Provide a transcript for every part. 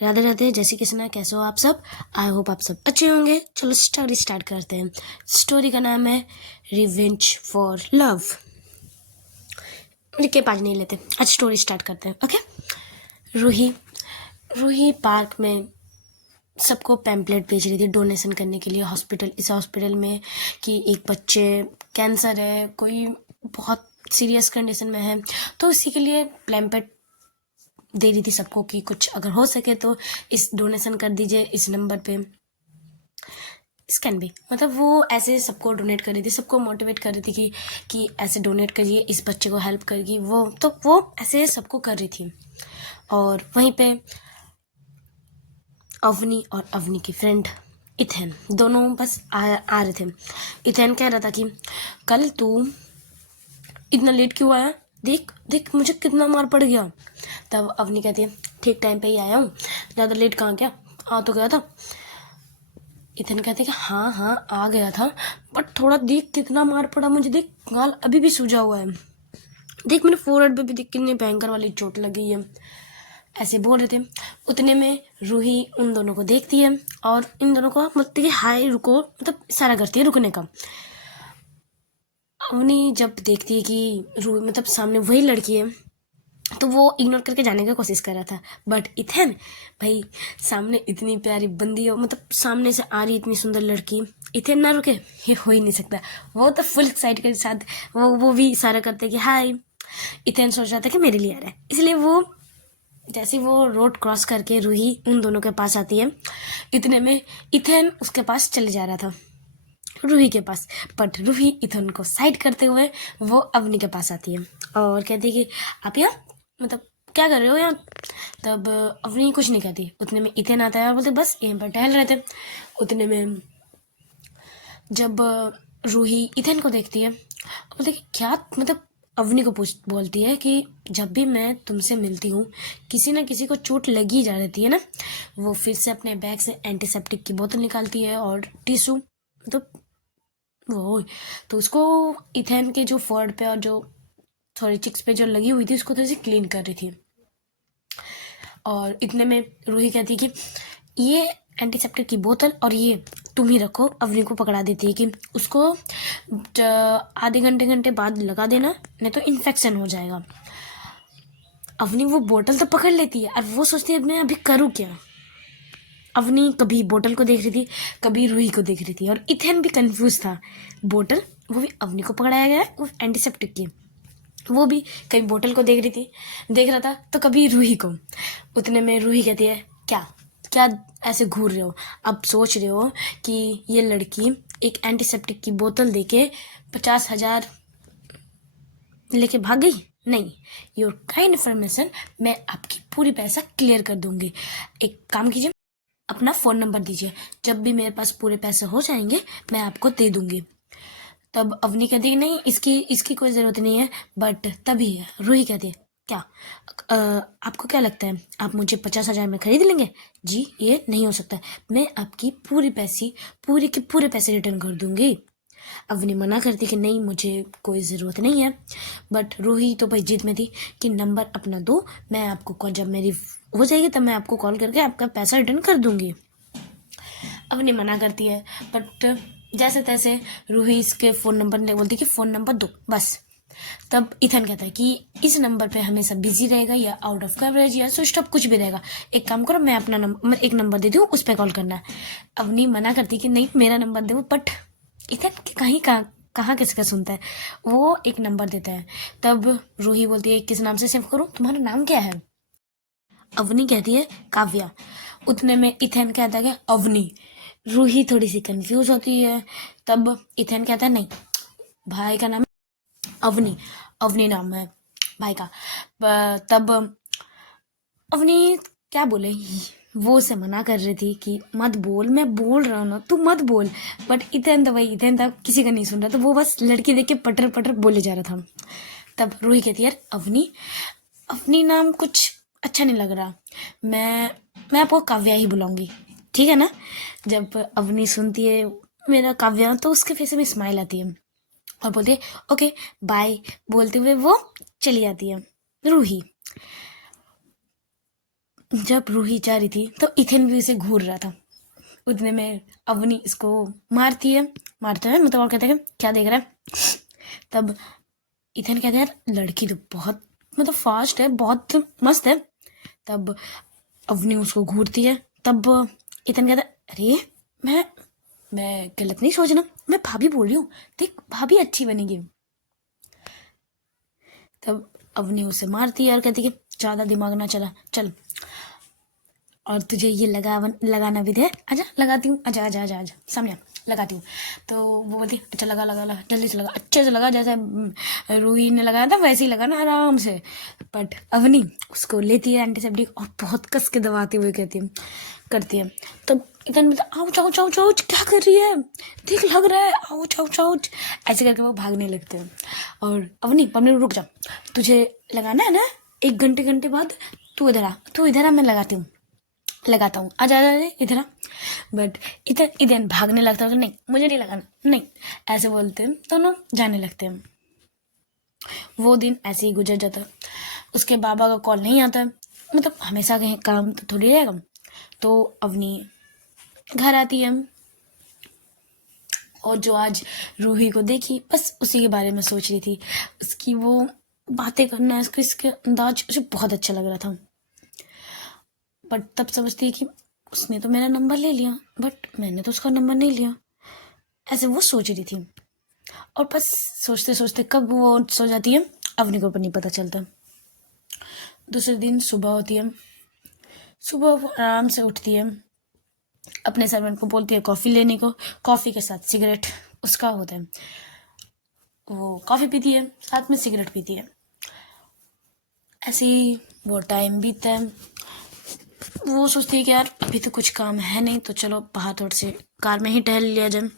राधे राधे, जय श्री कृष्णा। कैसे हो आप सब? आई होप आप सब अच्छे होंगे। चलो स्टोरी स्टार्ट करते हैं। स्टोरी का नाम है रिवेंज फॉर लव। लिख के पाज नहीं लेते, आज स्टोरी स्टार्ट करते हैं। ओके। रूही पार्क में सबको पैम्पलेट भेज रही थी डोनेशन करने के लिए इस हॉस्पिटल में कि एक बच्चे कैंसर है, कोई बहुत सीरियस कंडीशन में है, तो इसी के लिए पैम्पलेट दे रही थी सबको कि कुछ अगर हो सके तो इस डोनेशन कर दीजिए इस नंबर पे। स्कैन भी मतलब वो ऐसे सबको डोनेट कर रही थी, सबको मोटिवेट कर रही थी कि ऐसे डोनेट करिए, इस बच्चे को हेल्प करेगी वो ऐसे सबको कर रही थी। और वहीं पे अवनी और अवनी की फ्रेंड इथेन दोनों बस आ रहे थे। इथेन कह रहा था कि कल तू इतना लेट क्यों आया, देख देख मुझे कितना मार पड़ गया। तब अवनी कहती है ठीक टाइम पे ही आया हूँ, ज़्यादा लेट कहाँ गया, आ तो गया था। इथन कहते कि हाँ आ गया था, बट थोड़ा देख कितना मार पड़ा मुझे, देख गाल अभी भी सूजा हुआ है, देख मेरे फोरहेड पे भी देख कितनी भयंकर वाली चोट लगी है। ऐसे बोल रहे थे। उतने में रूही उन दोनों को देखती है और इन दोनों को मतलब कि हाय रुको, मतलब इशारा करती है रुकने का। अवनी जब देखती है कि रूही मतलब सामने वही लड़की है तो वो इग्नोर करके जाने की कोशिश कर रहा था। बट इथेन भाई, सामने इतनी प्यारी बंदी हो, मतलब सामने से आ रही इतनी सुंदर लड़की, इथेन ना रुके, ये हो ही नहीं सकता। वो तो फुल एक्साइट के साथ वो भी इशारा करते कि हाय। इथेन सोच रहा था कि मेरे लिए आ रहा है, इसलिए वो जैसे वो रोड क्रॉस करके रूही उन दोनों के पास आती है, इतने में इथेन उसके पास चले जा रहा था, रूही के पास। बट रूही इथेन को साइड करते हुए वो अवनी के पास आती है और कहती है कि आप यहाँ मतलब क्या कर रहे हो यहाँ। तब अवनी कुछ नहीं कहती। उतने में इथेन आता है और बोलते बस यहीं पर टहल रहे थे। उतने में जब रूही इथेन को देखती है बोलते कि क्या, मतलब अवनी को बोलती है कि जब भी मैं तुमसे मिलती हूँ किसी ना किसी को चोट लगी जा रहती है ना। वो फिर से अपने बैग से एंटीसेप्टिक की बोतल निकालती है और टिश्यू, मतलब वो तो उसको इथेन के जो फोर्ड पे और जो थोड़ी चिक्स पे जो लगी हुई थी उसको थोड़ी सी क्लीन कर रही थी। और इतने में रूही कहती कि ये एंटीसेप्टिक की बोतल और ये तुम ही रखो। अवनी को पकड़ा देती है कि उसको आधे घंटे बाद लगा देना, नहीं तो इन्फेक्शन हो जाएगा। अवनी वो बोतल तो पकड़ लेती है और वो सोचती है मैं अभी करूँ क्या। अवनी कभी बोतल को देख रही थी, कभी रूही को देख रही थी और इथेन भी कंफ्यूज था। बोतल वो भी अवनी को पकड़ाया गया है, वो एंटीसेप्टिक की, वो भी कभी बोतल को देख रहा था तो कभी रूही को। उतने में रूही कहती है क्या क्या ऐसे घूर रहे हो, अब सोच रहे हो कि ये लड़की एक एंटीसेप्टिक की बोतल देके 50,000 लेके भाग गई? नहीं, योर काइंड इन्फॉर्मेशन मैं आपकी पूरी पैसा क्लियर कर दूंगी। एक काम कीजिए, अपना फ़ोन नंबर दीजिए, जब भी मेरे पास पूरे पैसे हो जाएंगे मैं आपको दे दूंगी। तब अवनी कहती है नहीं, इसकी कोई ज़रूरत नहीं है। बट तभी रूही कहती है क्या आपको क्या लगता है आप मुझे 50,000 में खरीद लेंगे? जी ये नहीं हो सकता, मैं आपकी पूरे के पूरे पैसे रिटर्न कर दूंगी। अवनी मना करती कि नहीं मुझे कोई ज़रूरत नहीं है। बट रूही तो भाई जिद में थी कि नंबर अपना दो, मैं आपको कॉल जब मेरी हो जाएगी तब मैं आपको कॉल करके आपका पैसा रिटर्न कर दूंगी। अवनी मना करती है बट जैसे तैसे रूही इसके फ़ोन नंबर नहीं बोलती कि फ़ोन नंबर दो बस। तब इथन कहता है कि इस नंबर पे हमेशा बिजी रहेगा या आउट ऑफ कवरेज या स्विच ऑफ कुछ भी रहेगा, एक काम करो मैं अपना नंबर एक नंबर दे दूँ उस पर कॉल करना है। अवनी मना करती कि नहीं मेरा नंबर दो। बट इथन कहीं कहाँ किसका सुनता है, वो एक नंबर देता है। तब रूही बोलती है किस नाम से सेव करूँ, तुम्हारा नाम क्या है? अवनी कहती है काव्या। उतने में इथेन कहता है कि अवनी। रूही थोड़ी सी कंफ्यूज होती है। तब इथेन कहता है नहीं, भाई का नाम अवनी, अवनी नाम है भाई का। तब अवनी क्या बोले, वो उसे मना कर रही थी कि मत बोल, मैं बोल रहा हूँ ना तू मत बोल। बट इथेन था किसी का नहीं सुन रहा, तो वो बस लड़की देख के पटर पटर बोले जा रहा था। तब रूही कहती है यार अवनी, अवनी नाम कुछ अच्छा नहीं लग रहा, मैं आपको काव्या ही बुलाऊंगी, ठीक है ना? जब अवनी सुनती है मेरा काव्या तो उसके फेस में स्माइल आती है और बोलती है ओके बाय बोलते हुए वो चली जाती है रूही। जब रूही जा रही थी तो इथेन भी उसे घूर रहा था। उतने में अवनी इसको मारती है, मारते हैं मतलब, और कहते हैं क्या देख रहा है। तब इथेन कहते हैं यार लड़की तो बहुत मतलब फास्ट है, बहुत मस्त है। तब अवनी उसको घूरती है। तब इथेन कहता है अरे मैं गलत नहीं सोचना, मैं भाभी बोल रही हूँ, देख भाभी अच्छी बनेगी। तब अवनी उसे मारती है और कहती है कि ज्यादा दिमाग ना चला, चल और तुझे ये लगाना भी दे, आजा लगाती हूँ, आजा आजा आजा आजा सामने लगाती हूँ। तो वो बोलती अच्छा लगा लगा लगा, जल्दी से लगा, अच्छे से लगा, जैसे रूही ने लगाया था वैसे ही लगाना आराम से। बट अवनी उसको लेती है एंटीसेप्टिक और बहुत कस के दबाती हुई कहती है करती है। तब इतने बोलता आउच आउच आउच आउच, क्या कर रही है, देख लग रहा है, आउच आउच आउच, ऐसे करके वो भागने लगते हैं। और अवनी पम्मी रुक जा, तुझे लगाना है ना 1 घंटे बाद, तू इधर आ, मैं लगाता हूँ, आजा आजा इधर आ। बट इधर इधर भागने लगता है तो नहीं मुझे नहीं लगाना, नहीं, ऐसे बोलते हैं दोनों जाने लगते हैं। वो दिन ऐसे ही गुजर जाता है। उसके बाबा का कॉल नहीं आता है, मतलब हमेशा कहीं काम तो थोड़ी रहेगा। तो अवनी घर आती है और जो आज रूही को देखी बस उसी के बारे में सोच रही थी। उसकी वो बातें करना, इसके अंदाज उसे बहुत अच्छा लग रहा था। बट तब समझती है कि उसने तो मेरा नंबर ले लिया बट मैंने तो उसका नंबर नहीं लिया, ऐसे वो सोच रही थी। और बस सोचते सोचते कब वो सो जाती है अवनी को नहीं पता चलता। दूसरे दिन सुबह होती है, सुबह वो आराम से उठती है, अपने सर्वेंट को बोलती है कॉफ़ी लेने को, कॉफ़ी के साथ सिगरेट उसका होता है। वो कॉफ़ी पीती है, साथ में सिगरेट पीती है। ऐसे ही वो टाइम बीतता है। वो सोचती है कि यार अभी तो कुछ काम है नहीं, तो चलो बाहर थोड़े से कार में ही टहल लिया जाए,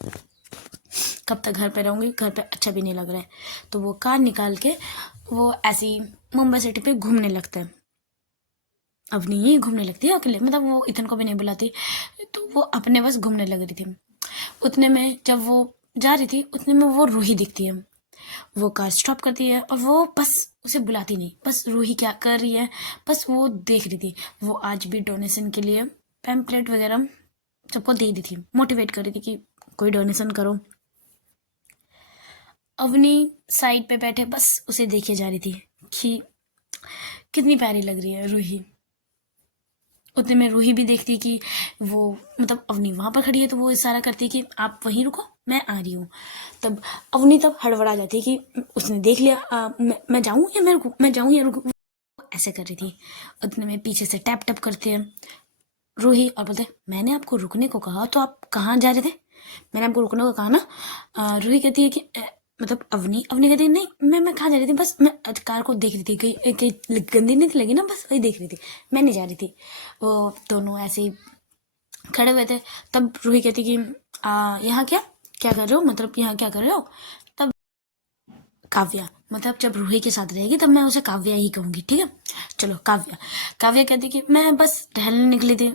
कब तक घर पे रहूँगी, घर पे अच्छा भी नहीं लग रहा है। तो वो कार निकाल के वो ऐसी मुंबई सिटी पे घूमने लगता है। अब नहीं घूमने लगती है अकेले, मतलब वो इथन को भी नहीं बुलाती, तो वो अपने बस घूमने लग रही थी। उतने में जब वो जा रही थी उतने में वो रूही दिखती है। वो कार स्टॉप करती है और वो बस उसे बुलाती नहीं, बस रूही क्या कर रही है बस वो देख रही थी। वो आज भी डोनेशन के लिए पैम्पलेट वगैरह सबको दे दी थी, मोटिवेट कर रही थी कि कोई डोनेशन करो। अवनी साइड पे बैठे बस उसे देखे जा रही थी कि कितनी प्यारी लग रही है रूही। उतने में रूही भी देखती कि वो मतलब अवनी वहां पर खड़ी है, तो वो इशारा करती है कि आप वहीं रुको मैं आ रही हूँ। तब अवनी तब हड़बड़ा जाती है कि उसने देख लिया, मैं जाऊँ या मैं जाऊँ या रुकूं, ऐसे कर रही थी। उतने में पीछे से टैप टैप करते हैं रूही और बोलते मैंने आपको रुकने को कहा, तो आप कहाँ जा रहे थे, मैंने आपको रुकने को कहा ना। रूही कहती है कि मतलब अवनी अवनी कहती है नहीं मैं कहाँ जा रही थी, बस मैं कार को देख रही थी, कहीं गंदी नहीं थी लगी ना, बस वही देख रही थी, मैं नहीं जा रही थी। वो दोनों ऐसे ही खड़े हुए थे। तब रूही कहती कि यहाँ क्या क्या कर रहे हो, मतलब यहाँ क्या कर रहे हो। तब काव्या, मतलब जब रूही के साथ रहेगी तब मैं उसे काव्या ही कहूंगी, ठीक है, चलो काव्या। काव्या कहती कि मैं बस टहलने निकली थी,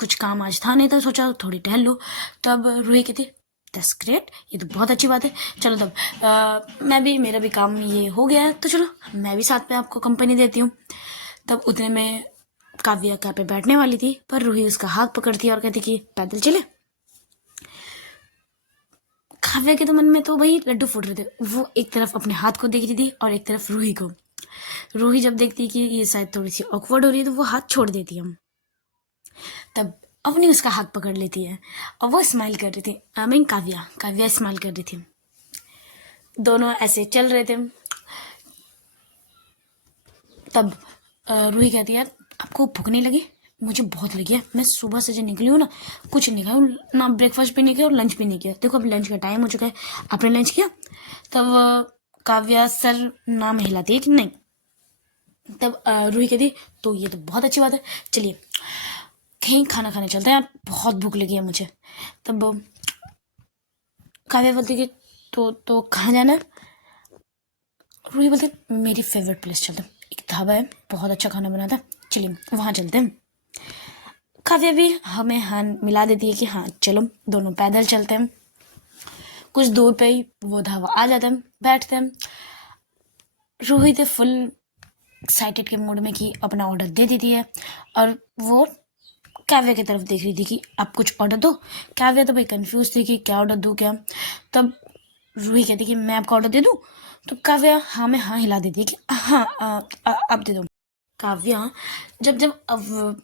कुछ काम आज था नहीं तो सोचा थोड़ी टहल लो। तब रूही कहती दैट्स ग्रेट, ये तो बहुत अच्छी बात है, चलो तब मैं भी, मेरा भी काम ये हो गया है, तो चलो मैं भी साथ में आपको कंपनी देती हूँ। तब उतने में काव्या क्या पे बैठने वाली थी पर रूही उसका हाथ पकड़ती है और कहती कि पैदल चले। काव्या के तो मन में तो भाई लड्डू फूट रहे थे, वो एक तरफ अपने हाथ को देख रही थी और एक तरफ रूही को। रूही जब देखती कि ये शायद थोड़ी सी ऑकवर्ड हो रही है तो वो हाथ छोड़ देती है। तब अवनी उसका हाथ पकड़ लेती है और वो स्माइल कर रही थी, आई मीन काव्या स्माइल कर रही थी। दोनों ऐसे चल रहे थे। तब रूही कहती है यार आपको भूख नहीं लगी, मुझे बहुत लगी है, मैं सुबह से जो निकली हूँ ना कुछ नहीं खाया ना, ब्रेकफास्ट भी नहीं किया और लंच भी नहीं किया, देखो अभी लंच का टाइम हो चुका है, आपने लंच किया। तब काव्या सर नाम हिलाती है कि नहीं। तब रूही कहती तो ये तो बहुत अच्छी बात है, चलिए कहीं खाना खाने चलते हैं यार, बहुत भूख लगी है मुझे। तब काव्या बोलती कि तो कहाँ जाना है। रूही बोलती मेरी फेवरेट प्लेस चलते हैं, एक ढाबा है बहुत अच्छा खाना बनाता है, चलिए वहाँ चलते हैं। काव्या भी हमें हाँ मिला देती है कि हाँ चलो दोनों पैदल चलते हैं। कुछ दूर पे ही वो ढाबा आ जाता है, बैठते हैं। रूही थे फुल एक्साइटेड के मूड में कि अपना ऑर्डर दे देती है और वो काव्या की तरफ देख रही थी कि आप कुछ ऑर्डर दो। काव्या तो भाई कंफ्यूज थी कि क्या ऑर्डर दूँ क्या। तब रूही कहती कि मैं आपका ऑर्डर दे दूँ। तो काव्या हाँ में हाँ हिला देती है कि हाँ आप दे दो। काव्या जब जब अब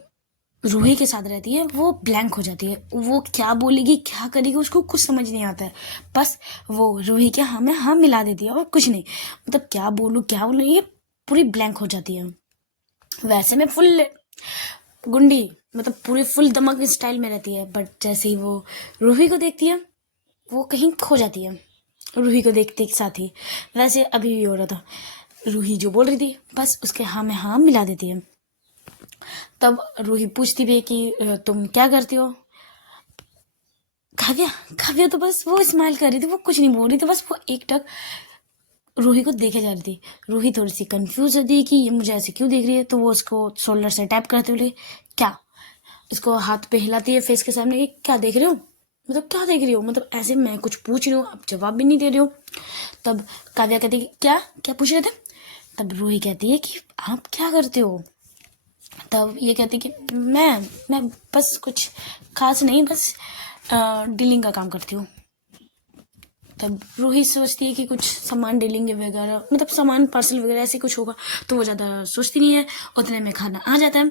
रूही के साथ रहती है वो ब्लैंक हो जाती है, वो क्या बोलेगी क्या करेगी उसको कुछ समझ नहीं आता है। बस वो रूही के हाँ में हाँ मिला देती है और कुछ नहीं, मतलब क्या बोलूँ ये पूरी ब्लैंक हो जाती है। वैसे में फुल गुंडी मतलब पूरी फुल दमक स्टाइल में रहती है, बट जैसे ही वो रूही को देखती है वो कहीं खो जाती है रूही को देखते एक साथ ही। वैसे अभी भी हो रहा था, रूही जो बोल रही थी बस उसके हाँ में हाँ मिला देती है। तब रूही पूछती भी है कि तुम क्या करती हो। काव्या काव्या तो बस वो स्माइल कर रही थी, वो कुछ नहीं बोल रही थी, बस वो एकटक रूही को देखे जा रही थी। रूही थोड़ी सी कंफ्यूज होती है कि ये मुझे ऐसे क्यों देख रही है, तो वो उसको शोल्डर से टैप करते हुए क्या इसको हाथ पे हिलाती है फेस के सामने कि क्या देख रहे हो, मतलब क्या देख रही हो, मतलब ऐसे मैं कुछ पूछ रही हूँ आप जवाब भी नहीं दे रही हो। तब काव्या कहती है क्या क्या पूछ रहे थे। तब रूही कहती है कि आप क्या करते हो। तब ये कहती कि मैं बस कुछ खास नहीं, बस डीलिंग का काम करती हूँ। तब रूही सोचती है कि कुछ सामान डीलिंग वगैरह मतलब सामान पार्सल वगैरह ऐसे कुछ होगा, तो वो ज़्यादा सोचती नहीं है। उतने में खाना आ जाता है।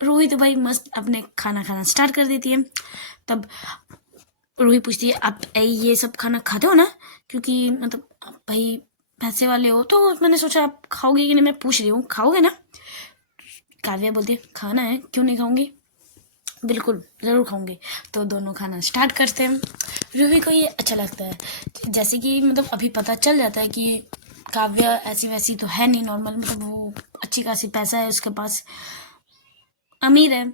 रूही तो भाई मस्त अपने खाना स्टार्ट कर देती है। तब रूही पूछती है आप ये सब खाना खाते हो ना, क्योंकि मतलब आप भाई पैसे वाले हो, तो मैंने सोचा आप खाओगे कि नहीं, मैं पूछ रही हूँ खाओगे ना। काव्या बोलती है खाना है क्यों नहीं खाऊंगी, बिल्कुल ज़रूर खाऊंगी। तो दोनों खाना स्टार्ट करते हैं। रूही को ये अच्छा लगता है, जैसे कि मतलब अभी पता चल जाता है कि काव्या ऐसी वैसी तो है नहीं, नॉर्मल मतलब वो अच्छी खासी पैसा है उसके पास, अमीर है।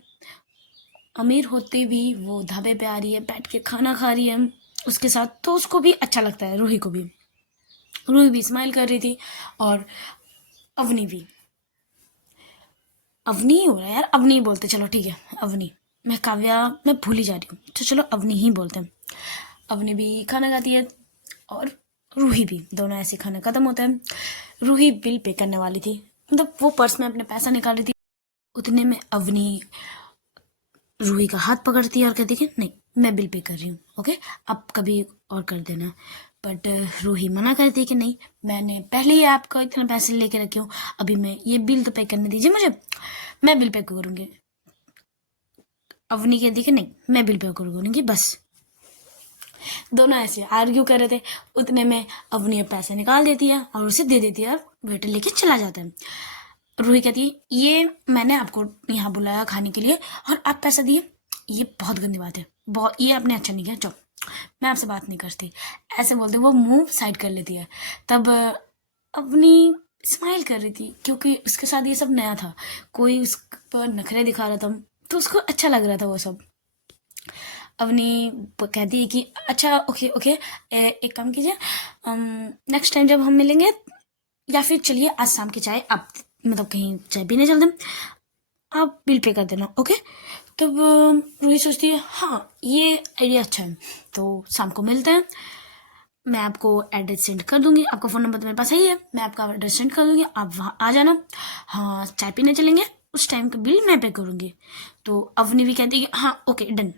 अमीर होते भी वो ढाबे पे आ रही है, बैठ के खाना खा रही है उसके साथ, तो उसको भी अच्छा लगता है। रूही को भी, रूही भी स्माइल कर रही थी और अवनी भी, अवनी ही हो रहा है यार, अवनी बोलते चलो ठीक है अवनी, मैं काव्या मैं भूल ही जा रही हूँ, तो चलो अवनी ही बोलते हैं। अवनी भी खाना खाती है और रूही भी, दोनों ऐसे खाना खत्म होता है। रूही बिल पे करने वाली थी, मतलब वो पर्स में अपने पैसा निकाल रही थी। उतने में अवनी रूही का हाथ पकड़ती है और कहती है नहीं मैं बिल पे कर रही हूँ, ओके आप कभी और कर देना। बट रूही मना करती है कि नहीं मैंने पहले ही आपको इतने पैसे लेके रखे हूँ, अभी मैं ये बिल तो पे करने दीजिए मुझे, मैं बिल पे करूँगी। अवनी कहती कि नहीं मैं बिल पे करूँगी बस। दोनों ऐसे आर्ग्यू कर रहे थे। उतने में अवनी पैसा निकाल देती है और उसे दे देती है, वेटर लेके चला जाता है। रूही कहती है ये मैंने आपको यहाँ बुलाया खाने के लिए और आप पैसा दिए, ये बहुत गंदी बात है, बहुत ये आपने अच्छा नहीं किया, चलो मैं आपसे बात नहीं करती, ऐसे बोलते वो मुंह साइड कर लेती है। तब अपनी स्माइल कर रही थी क्योंकि उसके साथ ये सब नया था, कोई उस पर नखरे दिखा रहा था, तो उसको अच्छा लग रहा था वो सब। अवनी कहती है कि अच्छा ओके ओके एक काम कीजिए, नेक्स्ट टाइम जब हम मिलेंगे या फिर चलिए आज शाम की चाय आप मतलब कहीं चाय पीने चलते हैं, आप बिल पे कर देना ओके। तब रूही सोचती है हाँ ये आइडिया अच्छा है, तो शाम को मिलते हैं, मैं आपको एड्रेस सेंड कर दूंगी, आपका फ़ोन नंबर तो मेरे पास है ही है, मैं आपका एड्रेस सेंड कर दूंगी, आप वहाँ आ जाना, हाँ चाय पीने चलेंगे, उस टाइम का बिल मैं पे करूँगी। तो अवनी भी कहती है कि हाँ ओके डन।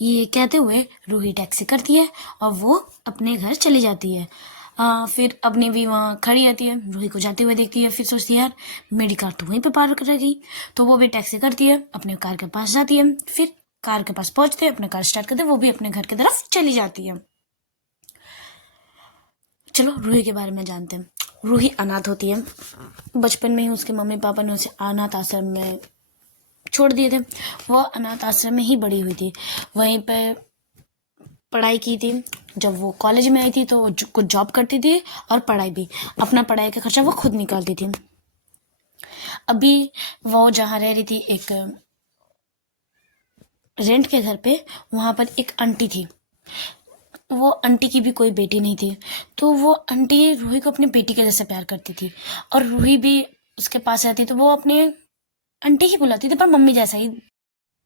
ये कहते हुए रूही टैक्सी करती है और वो अपने घर चली जाती है। फिर अपनी भी वहाँ खड़ी रहती है, रूही को जाते हुए देखती है, फिर सोचती है यार मेरी कार तो वहीं पे पार्क रहेगी, तो वो भी टैक्सी करती है अपने कार के पास जाती है। फिर कार के पास पहुंचते हैं, अपना कार स्टार्ट करते हैं, वो भी अपने घर की तरफ चली जाती है। चलो रूही के बारे में जानते हैं। रूही अनाथ होती है, बचपन में ही उसके मम्मी पापा ने उसे अनाथ आश्रम में छोड़ दिए थे, वह अनाथ आश्रम में ही बड़ी हुई थी, वहीं पे पढ़ाई की थी। जब वो कॉलेज में आई थी तो वो कुछ जॉब करती थी और पढ़ाई भी, अपना पढ़ाई का खर्चा वो खुद निकालती थी। अभी वो जहाँ रह रही थी एक रेंट के घर पे, वहाँ पर एक आंटी थी, वो आंटी की भी कोई बेटी नहीं थी, तो वो आंटी रूही को अपनी बेटी के जैसे प्यार करती थी और रूही भी उसके पास रहती तो वो अपने आंटी ही बुलाती थी पर मम्मी जैसा ही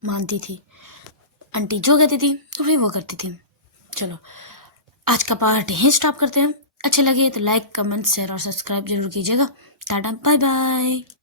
मानती थी। आंटी जो कहती थी तो वही वो करती थी। चलो आज का पार्ट यहीं स्टॉप करते हैं, अच्छे लगे तो लाइक, कमेंट, शेयर और सब्सक्राइब जरूर कीजिएगा। Tata, bye bye.